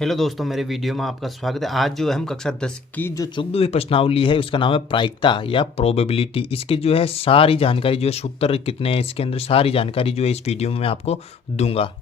Hello दोस्तों, मेरे video में आपका स्वागत है। आज जो है हम कक्षा 10 की जो चुगदुई प्रश्नावली है उसका नाम है प्रायिकता या प्रोबेबिलिटी। इसकी जो है सारी जानकारी जो है सूत्र कितने हैं इसके अंदर सारी जानकारी जो है इस वीडियो में मैं आपको दूंगा।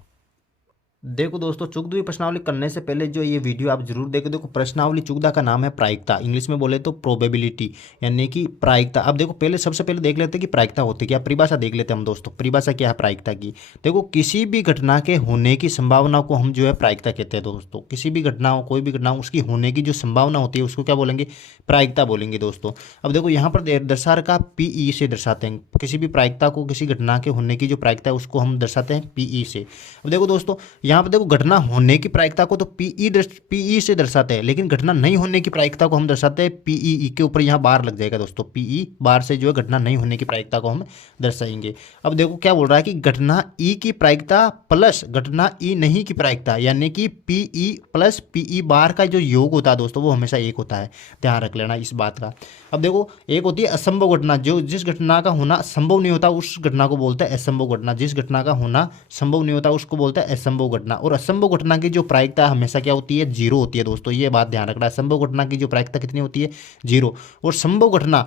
देखो दोस्तों, चुगदुई प्रश्नावली करने से पहले जो ये वीडियो आप जरूर देखो। देखो प्रश्नावली चुगदा का नाम है प्रायिकता, इंग्लिश में बोले तो प्रोबेबिलिटी यानी कि प्रायिकता। अब देखो पहले सबसे पहले देख लेते हैं कि प्रायिकता होती क्या। परिभाषा देख लेते हैं हम दोस्तों, परिभाषा क्या है प्रायिकता की। देखो किसी भी घटना के होने की संभावना को हम जो है प्रायिकता कहते हैं दोस्तों। किसी भी घटना हो, कोई भी घटना हो, उसकी होने की जो संभावना होती है उसको क्या बोलेंगे, प्रायिकता बोलेंगे दोस्तों। अब देखो यहाँ पर दर्शा रखा पीई से दर्शाते हैं किसी भी प्रायिकता को। किसी घटना के होने की जो प्रायिकता है उसको हम दर्शाते हैं पीई से। अब देखो दोस्तों, यहाँ पर देखो घटना होने की प्रायिकता को तो पीई से दर्शाते हैं, लेकिन घटना नहीं होने की प्रायिकता को हम दर्शाते हैं पीई के ऊपर यहाँ बार लग जाएगा दोस्तों। पीई बार से जो है घटना नहीं होने की प्रायिकता को हम दर्शाएंगे। अब देखो क्या बोल रहा है कि घटना ई की प्रायिकता प्लस घटना ई नहीं की प्रायिकता, यानी कि पीई प्लस पीई बार का जो योग होता है दोस्तों वो हमेशा एक होता है। ध्यान रख लेना इस बात का। अब देखो एक होती है असंभव घटना, जो जिस घटना का होना संभव नहीं होता उस घटना को बोलते हैं असंभव घटना। जिस घटना का होना संभव नहीं होता उसको बोलते हैं असंभव घटना। और असंभव घटना की जो प्रायिकता हमेशा क्या होती है, जीरो होती है दोस्तों। ये बात ध्यान रखना, संभव घटना की जो प्रायिकता कितनी होती है, जीरो। और संभव घटना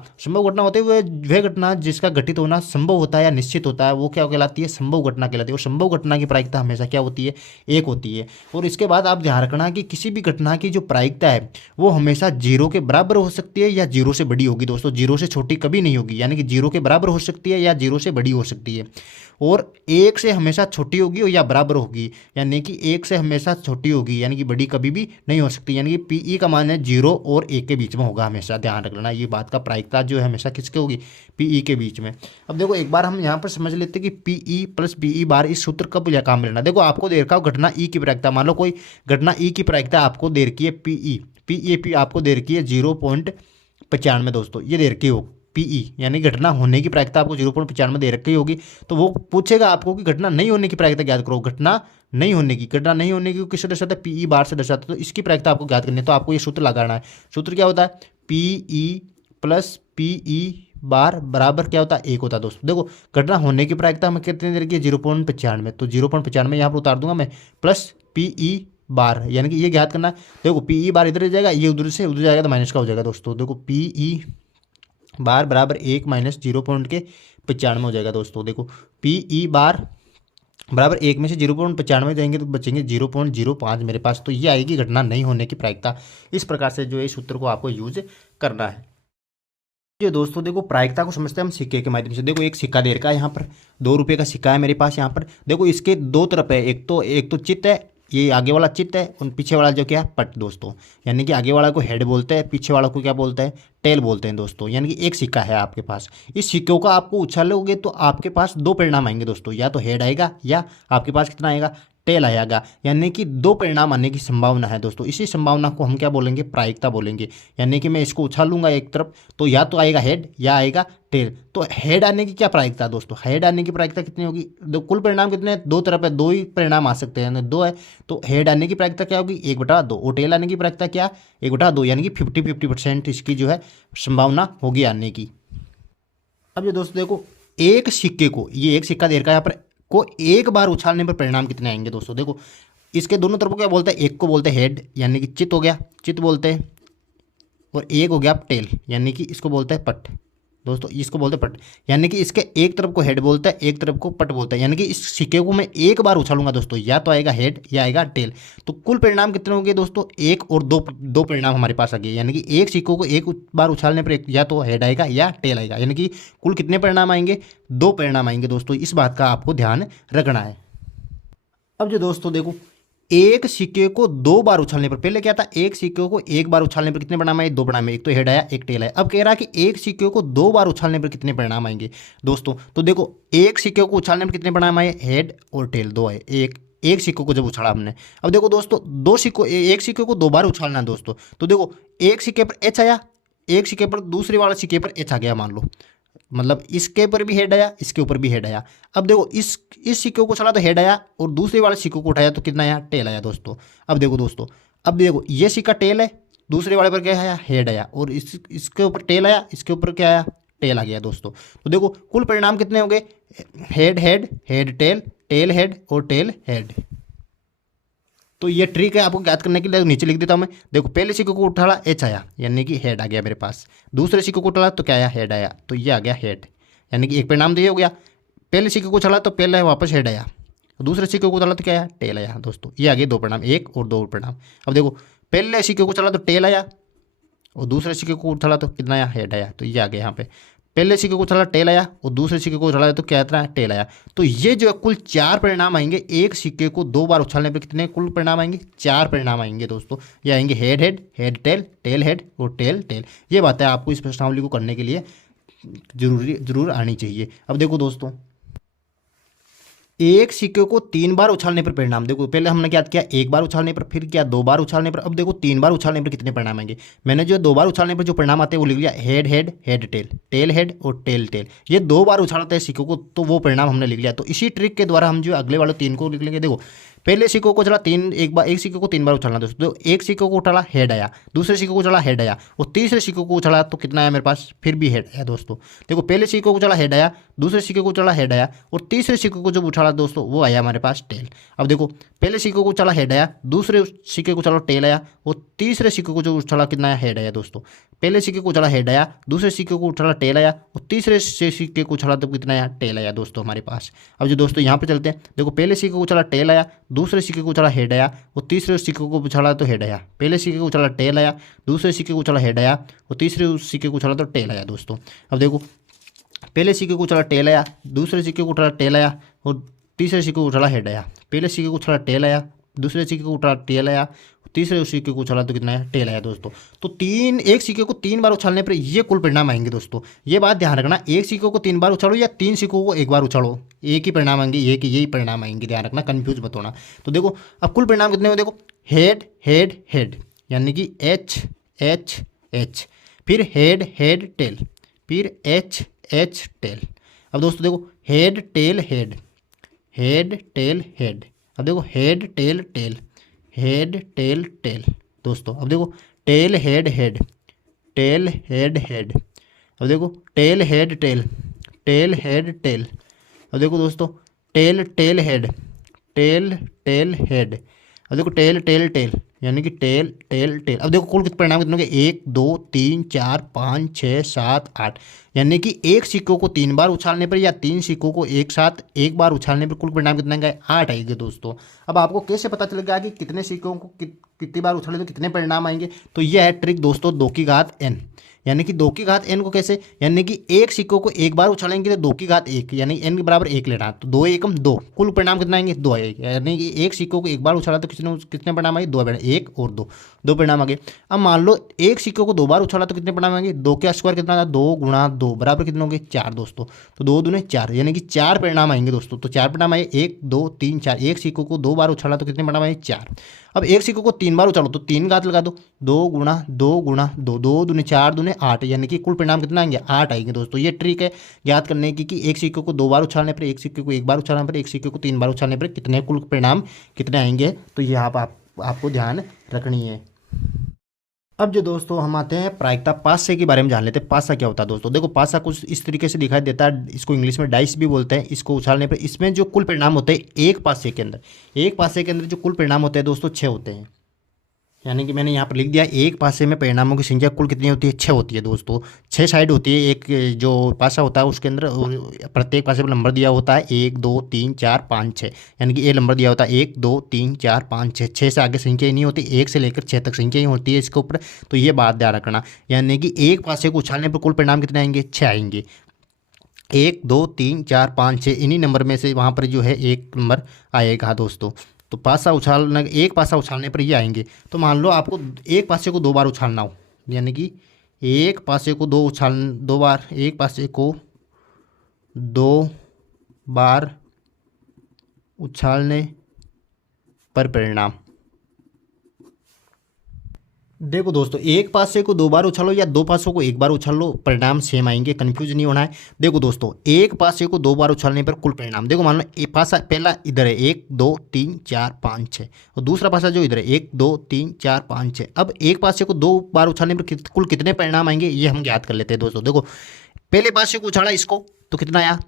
होते हुए वह घटना जिसका घटित होना संभव होता है या निश्चित होता है वो क्या कहलाती है, संभव घटना कहलाती है। और संभव घटना की प्रायिकता हमेशा क्या होती है, एक होती है। और इसके बाद आप ध्यान रखना कि किसी भी घटना की जो प्रायिकता है वो हमेशा जीरो के बराबर हो सकती है या जीरो से बड़ी होगी दोस्तों। जीरो से छोटी कभी नहीं होगी, यानी कि जीरो के बराबर हो सकती है या जीरो से बड़ी हो सकती है। और एक से हमेशा छोटी होगी या बराबर होगी, यानी कि एक से हमेशा छोटी होगी, यानी कि बड़ी कभी भी नहीं हो सकती। यानी कि पीई का मान है जीरो और एक के बीच में होगा हमेशा। ध्यान रख लेना ये बात का, प्रायिकता जो है हमेशा किसके होगी, पीई के बीच में। अब देखो एक बार हम यहाँ पर समझ लेते हैं कि पीई प्लस पीई बार इस सूत्र का पूजा काम में लेना। देखो आपको दे रखा हो घटना ई की प्रायिकता, मान लो कोई घटना ई की प्रायिकता आपको दे रखी है पी आपको दे रखी है 0.95 दोस्तों। ये दे रखी हो पीई, यानी घटना होने की प्रायिकता आपको 0.95 दे रखी होगी। तो वो पूछेगा आपको कि घटना नहीं होने की प्रायिकता ज्ञात करो। घटना नहीं होने की किससे दर्शाता है, पीई बार से दर्शाता है। तो इसकी प्रायिकता आपको ज्ञात करनी है, तो आपको ये सूत्र लगाना है। सूत्र क्या होता है, पीई प्लस पीई बार बराबर क्या होता है, एक होता है दोस्तों। देखो घटना होने की प्रायिकता हमें कितनी दे रखी है, 0.95। तो 0.95 यहाँ पर उतार दूंगा मैं, प्लस पीई बार, यानी कि ये ज्ञात करना है। देखो पीई बार इधर जाएगा, ये उधर से उधर जाएगा तो माइनस का हो जाएगा दोस्तों। देखो पीई बार बराबर 1 माइनस 0.95 हो जाएगा दोस्तों। देखो पीई बार बराबर 1 में से 0.95 जाएंगे तो बचेंगे 0.05 मेरे पास। तो ये आएगी घटना नहीं होने की प्रायिकता। इस प्रकार से जो है इस सूत्र को आपको यूज करना है। ये दोस्तों देखो प्रायिकता को समझते हैं हम सिक्के के माध्यम से। देखो एक सिक्का दे रखा है यहाँ पर, 2 रुपये का सिक्का है मेरे पास यहाँ पर। देखो इसके दो तरफ है, एक तो चित्त है, ये आगे वाला चित्त है, और पीछे वाला जो क्या है पट दोस्तों। यानी कि आगे वाला को हेड बोलते हैं, पीछे वाला को क्या बोलते हैं, टेल बोलते हैं दोस्तों। यानी कि एक सिक्का है आपके पास, इस सिक्कों का आपको उछालोगे तो आपके पास दो परिणाम आएंगे दोस्तों, या तो हेड आएगा या आपके पास कितना आएगा, टेल आएगा। यानी कि दो परिणाम आने की संभावना है दोस्तों। इसी संभावना को हम क्या बोलेंगे, प्रायिकता बोलेंगे। यानी कि मैं इसको उछालूंगा एक तरफ तो या तो आएगा हेड या आएगा टेल। तो हेड आने की क्या प्रायिकता दोस्तों, हेड आने की प्रायिकता कितनी होगी, कुल परिणाम कितने हैं, दो तरफ है, दो ही परिणाम आ सकते हैं, दो है। तो हेड आने की प्रायिकता क्या होगी, 1/2। और टेल आने की प्रायिकता क्या, 1/2, यानी कि 50% इसकी जो है संभावना होगी आने की। अब ये दोस्तों देखो एक सिक्के को, ये एक सिक्का दे रखा है यहाँ पर, को एक बार उछालने पर परिणाम कितने आएंगे दोस्तों। देखो इसके दोनों तरफ क्या बोलते हैं, एक को बोलते हैं हेड यानी कि चित हो गया, चित बोलते हैं, और एक हो गया टेल यानी कि इसको बोलते हैं पट दोस्तों। इसको बोलते हैं पट, यानी कि इसके एक तरफ को हेड बोलता है, एक तरफ को पट बोलता है। यानी कि इस सिक्के को मैं एक बार उछालूंगा दोस्तों, या तो आएगा हेड या आएगा टेल। तो कुल परिणाम कितने होंगे दोस्तों, एक और दो परिणाम हमारे पास आ गए। यानी कि एक सिक्कों को एक बार उछालने पर या तो हेड आएगा या टेल आएगा। यानी कि कुल कितने परिणाम आएंगे, दो परिणाम आएंगे दोस्तों। इस बात का आपको ध्यान रखना है। अब जो दोस्तों देखो एक सिक्के को दो बार उछालने पर, पहले क्या था, एक सिक्के को एक बार उछालने पर कितने परिणाम आए, दो परिणाम आए, एक तो हेड आया एक टेल आया। अब कह रहा है कि एक सिक्के को दो बार उछालने पर कितने परिणाम आएंगे दोस्तों। तो देखो एक सिक्के को उछालने पर कितने परिणाम आए, हेड और टेल दो आए, एक सिक्कों को जब उछाला हमने। अब देखो दोस्तों एक सिक्के को दो बार उछालना है दोस्तों। तो देखो एक सिक्के पर एच आया, एक सिक्के पर दूसरे वाले सिक्के पर एच आ गया मान लो, मतलब इसके ऊपर भी हेड आया, इसके ऊपर भी हेड आया। अब देखो इस सिक्के को चला तो हेड आया, और दूसरे वाले सिक्के को उठाया तो कितना आया, टेल आया दोस्तों। अब देखो दोस्तों, अब देखो ये सिक्का टेल है, दूसरे वाले पर क्या आया, हेड आया, और इसके ऊपर टेल आया, इसके ऊपर क्या आया, टेल आ गया दोस्तों। तो देखो कुल परिणाम कितने होंगे, head head head tail, tail head और टेल हेड। तो ये ट्रिक है आपको याद करने के लिए, नीचे लिख देता हूँ मैं। देखो पहले सिक्के को उठाड़ा एच आया, यानी कि हेड आ गया मेरे पास। दूसरे सिक्के को उठाड़ा तो क्या आया, हेड आया, तो ये आ गया हेड, यानी कि एक परिणाम तो ये हो गया। पहले सिक्के को उछाला तो पहले वापस हेड आया, दूसरे सिक्के को उछाला तो क्या आया, टेल आया दोस्तों। ये आ गए दो परिणाम, एक और दो परिणाम। अब देखो पहले सिक्के को उछाला तो टेल आया, और दूसरे सिक्के को उछाला तो कितना आया, हेड आया, तो ये आ गया यहाँ पे। पहले सिक्के को उछाला टेल आया, और दूसरे सिक्के को उछाला तो क्या इतना टेल आया। तो ये जो है कुल 4 परिणाम आएंगे। एक सिक्के को 2 बार उछालने पर कितने कुल परिणाम आएंगे, 4 परिणाम आएंगे दोस्तों। ये आएंगे head head, head tail, tail head और टेल टेल। ये बात है आपको इस प्रश्नावली को करने के लिए जरूर आनी चाहिए। अब देखो दोस्तों, एक सिक्के को 3 बार उछालने पर परिणाम, देखो पहले हमने क्या किया, 1 बार उछालने पर, फिर क्या 2 बार उछालने पर, अब देखो 3 बार उछालने पर कितने परिणाम आएंगे। मैंने जो 2 बार उछालने पर जो परिणाम आते हैं वो लिख लिया, head head, head tail, tail head और टेल टेल। ये 2 बार उछालते हैं सिक्कों को, तो वो परिणाम हमने लिख लिया। तो इसी ट्रिक के द्वारा हम जो अगले वाले 3 को लिख लेंगे। देखो पहले सिक्कों को चला एक सिक्के को 3 बार उछालना दोस्तों। तो एक सिक्के को उछाला हेड आया, दूसरे सिक्के को चला हेड आया, और तीसरे सिक्के को उछाला तो कितना आया मेरे पास, फिर भी हेड आया दोस्तों। देखो पहले सिक्के को चला हेड आया, दूसरे सिक्के को चला हेड आया, और तीसरे सिक्के को जब उछाला दोस्तों वो आया हमारे पास टेल। अब देखो पहले सिक्के को चला हेड आया, दूसरे सिक्के को चला टेल आया, और तीसरे सिक्के को जो उछाला कितना आया, हेड आया दोस्तों। पहले सिक्के को चला हेड आया, दूसरे सिक्के को उछाला टेल आया, और तीसरे सिक्के को उछाला तो कितना आया, टेल आया दोस्तों हमारे पास। अब जो दोस्तों यहाँ पे चलते हैं, देखो पहले सिक्के को चला टेल आया, दूसरे सिक्के को उछाला हेड आया, और तीसरे सिक्के को उछाला तो हेड आया। पहले सिक्के को उछाला टेल आया, दूसरे सिक्के को उछाला हेड आया, और तीसरे सिक्के को उछाला तो टेल आया दोस्तों। अब देखो पहले सिक्के को उछाला टेल आया, दूसरे सिक्के को उछाला टेल आया, और तीसरे सिक्के को उछाला हेड आया। पहले सिक्के को उछाला टेल आया, दूसरे सिक्के को उछाला टेल आया, तीसरे सिक्के को उछाला तो कितना है, टेल आया दोस्तों। तो एक सिक्के को 3 बार उछालने पर ये कुल परिणाम आएंगे दोस्तों। ये बात ध्यान रखना, एक सिक्के को 3 बार उछालो या 3 सिक्कों को 1 बार उछालो, एक ही परिणाम आएंगे, एक यही परिणाम आएंगे, ध्यान रखना, कंफ्यूज मत होना। तो देखो अब कुल परिणाम कितने हो, देखो हेड हेड हेड, यानी कि एच एच एच, फिर हेड हेड टेल, फिर एच एच टेल। अब दोस्तों देखो head tail head, head tail head. अब देखो head tail tail, head tail tail दोस्तों। अब देखो tail head head, tail head head. अब देखो tail head tail, tail head tail. अब देखो दोस्तों tail tail head, tail tail head. अब देखो टेल टेल टेल, यानी कि टेल टेल टेल। अब देखो कुल कितने परिणाम कितने होंगे, 1 2 3 4 5 6 7 8, यानी कि एक सिक्कों को 3 बार उछालने पर या 3 सिक्कों को एक साथ 1 बार उछालने पर कुल परिणाम कितने आएंगे, 8 आएंगे दोस्तों। अब आपको कैसे पता चलेगा कि कितने सिक्कों को कितनी बार उछाले तो कितने परिणाम आएंगे, तो यह है ट्रिक दोस्तों 2 की घात n, यानी कि 2 की घात n को कैसे, यानी कि एक सिक्कों को 1 बार उछालेंगे तो 2 की घात 1, यानी n के बराबर 1 लेना। तो 2 एकम 2, कुल परिणाम कितना आएंगे, 2 आएंगे, यानी कि एक सिक्कों को 1 बार उछाला तो कितने परिणाम आएंगे, 2 परिणाम, 1 और 2 परिणाम आ गए। अब मान लो एक सिक्कों को 2 बार उछाला तो कितने परिणाम आएंगे, 2 का स्क्वायर कितना था, 2 गुणा 2 बराबर कितने होंगे, 4 दोस्तों। तो 2 दूने 4, यानी कि 4 परिणाम आएंगे दोस्तों। तो 4 परिणाम आए, 1 2 3 4। एक सिक्कों को 2 बार उछाला तो कितने परिणाम आए, 4। अब एक सिक्कों को 3 बार उछालो तो 3 घात लगा दो, 2 गुणा 2 गुणा 2, 2 दूने 4 दूने 8, यानी कि कुल परिणाम कितना आएंगे, 8 आएंगे दोस्तों। ये ट्रिक है याद करने की कि एक सिक्के को 2 बार उछालने पर, एक सिक्के को 1 बार उछालने पर, एक सिक्के को 3 बार उछालने पर कितने कुल परिणाम कितने आएंगे। तो ये आपको ध्यान रखनी है। अब जो दोस्तों हम आते हैं प्रायिकता पासे के बारे में जान लेते हैं। पासा क्या होता है दोस्तों, देखो पासा कुछ इस तरीके से दिखाई देता है, इसको इंग्लिश में डाइस भी बोलते हैं। इसको उछालने पर इसमें जो कुल परिणाम होते हैं एक पासे के अंदर जो कुल परिणाम होते हैं दोस्तों 6 होते हैं। यानी कि मैंने यहाँ पर लिख दिया, एक पासे में परिणामों की संख्या कुल कितनी होती है, 6 होती है दोस्तों। 6 साइड होती है, एक जो पासा होता है उसके अंदर प्रत्येक पासे पर नंबर दिया होता है 1 2 3 4 5 6, यानी कि ये नंबर दिया होता है 1 2 3 4 5 6। 6 से आगे संख्या ही नहीं होती, 1 से लेकर 6 तक संख्या ही होती है इसके ऊपर। तो ये बात ध्यान रखना, यानी कि एक पासे को उछालने पर कुल परिणाम कितने आएंगे, 6 आएंगे। 1 2 3 4 5 6 इन्हीं नंबर में से वहाँ पर जो है एक नंबर आएगा दोस्तों। तो एक पासा उछालने पर ये आएंगे। तो मान लो आपको एक पासे को 2 बार उछालना हो, यानी कि एक पासे को 2 बार, एक पासे को 2 बार उछालने पर परिणाम। देखो दोस्तों एक पासे को 2 बार उछालो या 2 पासों को 1 बार उछाल लो, परिणाम सेम आएंगे, कंफ्यूज नहीं होना है। देखो दोस्तों एक पासे को 2 बार उछालने पर कुल परिणाम, देखो मान लो एक पासा पहला इधर है 1 2 3 4 5 6, और दूसरा पासा जो इधर है 1 2 3 4 5 6। अब एक पासे को 2 बार उछालने पर कुल कितने परिणाम आएंगे ये हम याद कर लेते हैं दोस्तों। देखो पहले पासे को उछाला इसको तो कितना आया,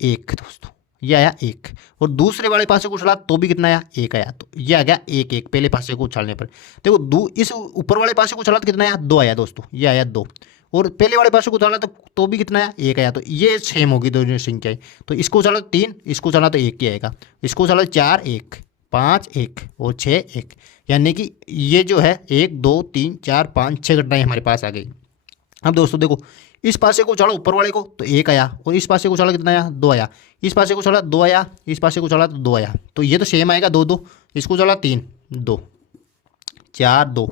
1 दोस्तों, ये आया 1, और दूसरे वाले पासे को उछाला तो भी कितना आया 1 आया, तो ये आ गया 1 1 पहले पासे को उछालने पर। देखो इस ऊपर वाले पासे को उछाला तो कितना आया 2 आया दोस्तों, ये आया 2, और पहले वाले पासे को उछाला तो भी कितना आया 1 आया, तो ये सेम होगी दोनों संख्याएं। तो इसको उछाला तो 3, इसको उछाला तो 1 ही आएगा, इसको उछाला 4 1 5 1 और 6 1, यानी कि ये जो है 1 2 3 4 5 6 घटनाएं हमारे पास आ गई। अब दोस्तों देखो इस पासे को उछाला ऊपर वाले को तो 1 आया, और इस पासे को उछाला कितना आया 2 आया, इस पासे को उछाला 2 आया, इस पासे को उछाला तो 2 आया, तो ये तो सेम आएगा 2 2, इसको उछाला 3 2 4 2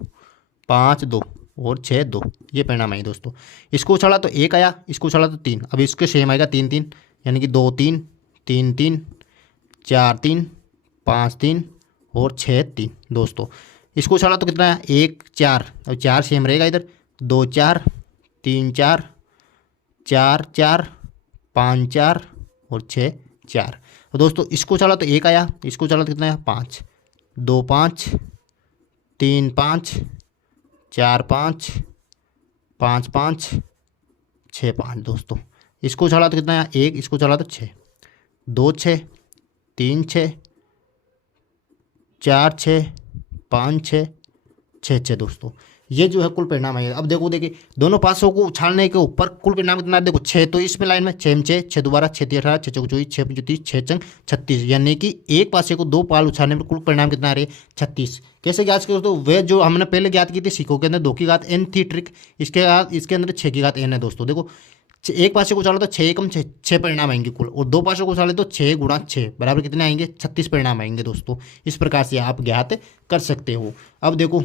5 2 और 6 2, ये परिणाम है दोस्तों। इसको उछाला तो 1 आया, इसको उछाला तो 3, अब इसके सेम आएगा 3 3, यानी कि 2 3 3 3 4 3 5 3 और 6 3 दोस्तों। इसको उछाला तो कितना आया 1 4, अब 4 सेम रहेगा इधर, 2 4 3 4 4 4 5 4 और 6 4। तो दोस्तों इसको उछाला तो 1 आया, इसको उछाला तो कितना आया 5, 2 5 3 5 4 5 5 5 6 5 दोस्तों। इसको उछाला तो कितना आया 1, इसको उछाला तो 6, 2 6 3 6 4 6 5 6 6 6 दोस्तों। ये जो है कुल परिणाम है। अब देखिए दोनों पासों को उछालने के ऊपर कुल परिणाम कितना है, देखो 6 तो इसमें लाइन में 6 6 6 दोबारा 6 3 18 6 चौक 24 6 25 30 6 चंग 36, यानी कि एक पासे को 2 पाल उछालने पर कुल परिणाम कितना आ रहे 36। कैसे ज्ञात करो, तो वह जो हमने पहले ज्ञात की थी सिक्कों के अंदर 2 की घात n थी ट्रिक, इसके बाद इसके अंदर 6 की घात n है दोस्तों। देखो एक पासे को उछालो तो 6 कम 6 परिणाम आएंगे कुल, और 2 पासों को उछाले तो 6 गुणा 6 बराबर कितने आएंगे 36 परिणाम आएंगे दोस्तों। इस प्रकार से आप ज्ञात कर सकते हो। अब देखो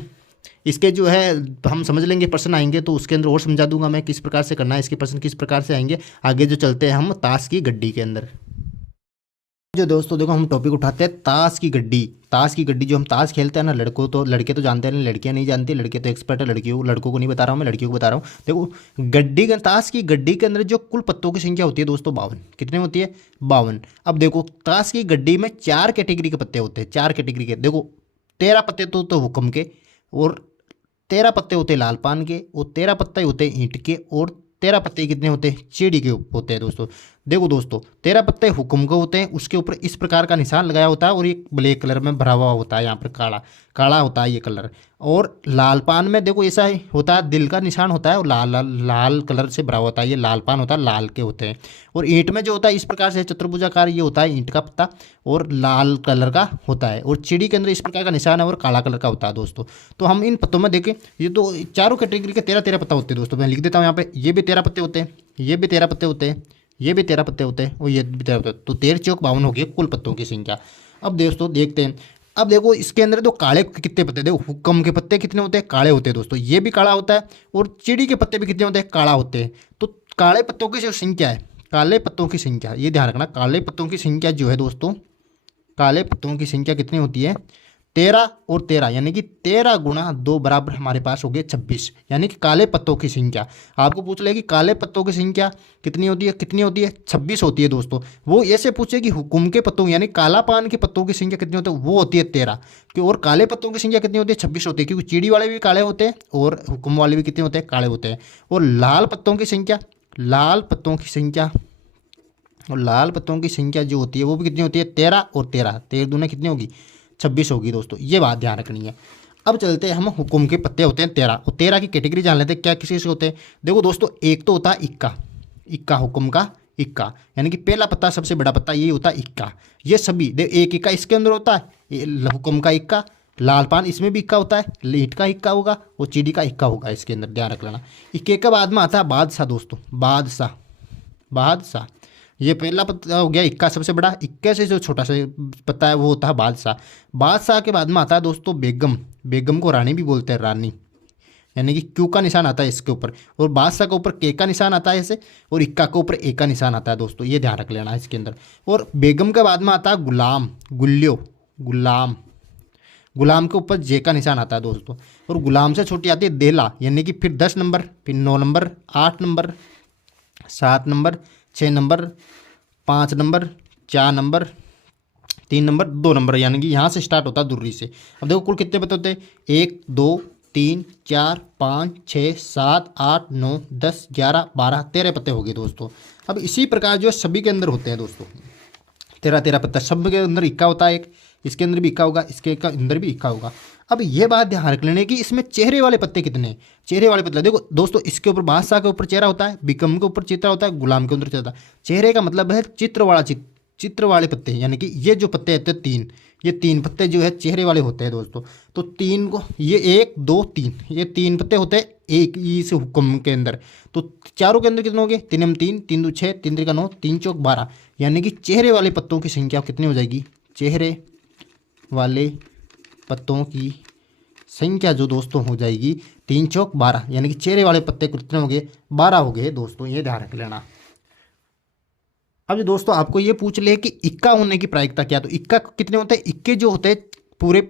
इसके जो है हम समझ लेंगे, प्रश्न आएंगे तो उसके अंदर और समझा दूंगा मैं किस प्रकार से करना है, इसके प्रश्न किस प्रकार से आएंगे। आगे जो चलते हैं हम ताश की गड्डी के अंदर। जो दोस्तों देखो हम टॉपिक उठाते हैं ताश की गड्डी। ताश की गड्डी जो हम ताश खेलते हैं ना, लड़के तो जानते हैं, लड़कियां नहीं जानती, लड़के तो एक्सपर्ट है, लड़कों को नहीं बता रहा हूँ मैं, लड़कियों को बता रहा हूँ। देखो गड्डी के ताश की गड्डी के अंदर जो कुल पत्तों की संख्या होती है दोस्तों 52। कितने होती है 52। अब देखो ताश की गड्डी में 4 कैटेगरी के पत्ते होते हैं, 4 कैटेगरी के। देखो 13 पत्ते तो हुक्म के, और 13 पत्ते होते लाल पान के, और 13 पत्ते होते ईंट के, और 13 पत्ते कितने होते हैं चीड़ी के होते हैं दोस्तों। देखो दोस्तों 13 पत्ते हुक्म के होते हैं, उसके ऊपर इस प्रकार का निशान लगाया होता है, और ये ब्लैक कलर में भरा हुआ होता है, यहाँ पर काला काला होता है ये कलर। और लाल पान में देखो ऐसा ही होता है, दिल का निशान होता है, और लाल कलर से भरा होता है, ये लाल पान होता है, लाल के होते हैं। और ईंट में जो होता है इस प्रकार से चतुर्भुजाकार ये होता है ईंट का पत्ता, और लाल कलर का होता है। और चिड़ी के अंदर इस प्रकार का निशान है, और काला कलर का होता है दोस्तों। तो हम इन पत्तों में देखें, ये तो चारों कैटेगरी के 13 13 पत्ता होते हैं दोस्तों। मैं लिख देता हूँ यहाँ पे, ये भी 13 पत्ते होते हैं, ये भी 13 पत्ते होते हैं, ये भी 13 पत्ते होते हैं, और ये भी 13 पत्ते। तो 13 चौक 52 हो गए कुल पत्तों की संख्या। अब दोस्तों देखते हैं, अब देखो इसके अंदर तो काले कितने पत्ते, देखो हुक्म के पत्ते कितने होते हैं काले होते हैं दोस्तों, ये भी काला होता है, और चिड़ी के पत्ते भी कितने होते हैं काला होते हैं। तो काले पत्तों की जो संख्या है, काले पत्तों की संख्या ये ध्यान रखना, काले पत्तों की संख्या जो है दोस्तों, काले पत्तों की संख्या कितनी होती है 13 और 13, यानी कि 13 गुणा 2 बराबर हमारे पास हो गए 26, यानी कि काले पत्तों की संख्या। आपको पूछ ले कि काले पत्तों की संख्या कितनी होती है, 26 होती है दोस्तों। वो ऐसे पूछे कि हुकुम के पत्तों यानी काला पान के पत्तों की संख्या कितनी होती है, वो होती है 13, और काले पत्तों की संख्या कितनी होती है 26 होती है, क्योंकि चीड़ी वाले भी काले होते हैं और हुकुम वाले भी कितने होते हैं काले होते हैं। और लाल पत्तों की संख्या, लाल पत्तों की संख्या, और लाल पत्तों की संख्या जो होती है वो भी कितनी होती है 13 और 13, 13 दूना कितनी होगी 26 होगी दोस्तों। ये बात ध्यान रखनी है। अब चलते हैं हम हुकुम के पत्ते होते हैं 13, और 13 की कैटेगरी जान लेते हैं क्या किसी से होते हैं। देखो दोस्तों एक तो होता है इक्का, इक्का हुकुम का इक्का, यानी कि पहला पत्ता सबसे बड़ा पत्ता ये होता है इक्का। ये सभी देख एक इक्का इसके अंदर होता है, ये हुकुम का इक्का, लाल पान इसमें भी इक्का होता है, लीट का इक्का होगा, और चीड़ी का इक्का होगा इसके अंदर, ध्यान रख लेना। इक्के के बाद में आता है बादशाह दोस्तों, बादशाह, बादशाह ये पहला पत्ता हो गया इक्का सबसे बड़ा, इक्के से जो छोटा सा पत्ता है वो होता है बादशाह। बादशाह के बाद में आता है दोस्तों बेगम, बेगम को रानी भी बोलते हैं, रानी, यानी कि क्यू का निशान आता है इसके ऊपर, और बादशाह के ऊपर के का निशान आता है ऐसे, और इक्का के ऊपर ए का निशान आता है दोस्तों, ये ध्यान रख लेना है इसके अंदर। और बेगम के बाद में आता है गुलाम, गुल्यो, गुलाम, गुलाम के ऊपर जे का निशान आता है दोस्तों। और गुलाम से छोटी आती है देला, यानी कि फिर 10 नंबर, फिर 9 number, 8 number, 7 number, 6 number, 5 number, 4 number, 3 number, 2 number, यानी कि यहाँ से स्टार्ट होता है दुर्री से। अब देखो कुल कितने पत्ते होते हैं 1 2 3 4 5 6 7 8 9 10 11 12 13 पत्ते हो गए दोस्तों। अब इसी प्रकार जो सभी के अंदर होते हैं दोस्तों, 13 13 पत्ता, सब के अंदर इक्का होता है एक, इसके अंदर भी इक्का होगा, इसके अंदर भी इक्का होगा। अब ये बात ध्यान रख लेने की इसमें चेहरे वाले पत्ते कितने हैं। चेहरे वाले पत्ते देखो दोस्तों, इसके ऊपर बादशाह के ऊपर चेहरा होता है, बिकम के ऊपर चित्र होता है, गुलाम के ऊपर चेहरा होता है। चेहरे का मतलब है चित्र वाला, चित्र वाले पत्ते, यानी कि ये जो पत्ते होते हैं 3, ये 3 पत्ते जो है चेहरे वाले होते हैं दोस्तों। तो 3 को, ये 1 2 3, ये 3 पत्ते होते हैं एक इस हुक्म के अंदर। तो चारों के अंदर कितने हो गए, 3 हम 3, 3 2 6, 3 3 9, 3 चौक 12, यानी कि चेहरे वाले पत्तों की संख्या कितनी हो जाएगी, चेहरे वाले पत्तों की संख्या जो दोस्तों हो जाएगी 3 चौक 12, यानी कि चेहरे वाले पत्ते कितने हो गए, 12 हो गए दोस्तों, ये ध्यान रख लेना। अब जो दोस्तों आपको ये पूछ ले कि इक्का होने की प्रायिकता क्या, तो इक्का कितने होते हैं, इक्के जो होते हैं पूरे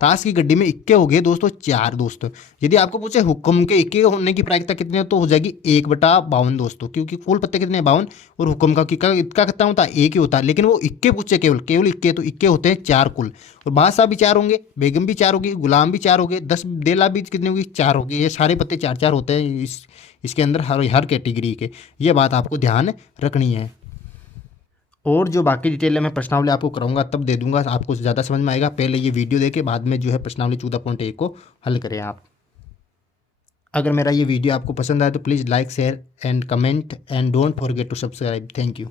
ताश की गड्डी में इक्के हो गए दोस्तों 4 दोस्तों। यदि आपको पूछे हुक्म के इक्के होने की प्रायिकता कितनी है, तो हो जाएगी 1/52 दोस्तों, क्योंकि फुल पत्ते कितने 52 और हुक्म का इक्का कितना होता है, 1 ही होता है। लेकिन वो इक्के पूछे केवल इक्के, तो इक्के होते हैं 4 कुल, और बादशाह भी 4 होंगे, बेगम भी 4 होगी, गुलाम भी 4 हो गए, 10 देला भी कितनी होगी, 4 होगी। ये सारे पत्ते 4 4 होते हैं इसके अंदर हर कैटेगरी के। ये बात आपको ध्यान रखनी है। और जो बाकी डिटेल है मैं प्रश्नावली आपको कराऊंगा तब दे दूंगा, आपको ज़्यादा समझ में आएगा। पहले ये वीडियो देके बाद में जो है प्रश्नावली 14.1 को हल करें आप। अगर मेरा ये वीडियो आपको पसंद आए तो please like share and comment and don't forget to subscribe. Thank you.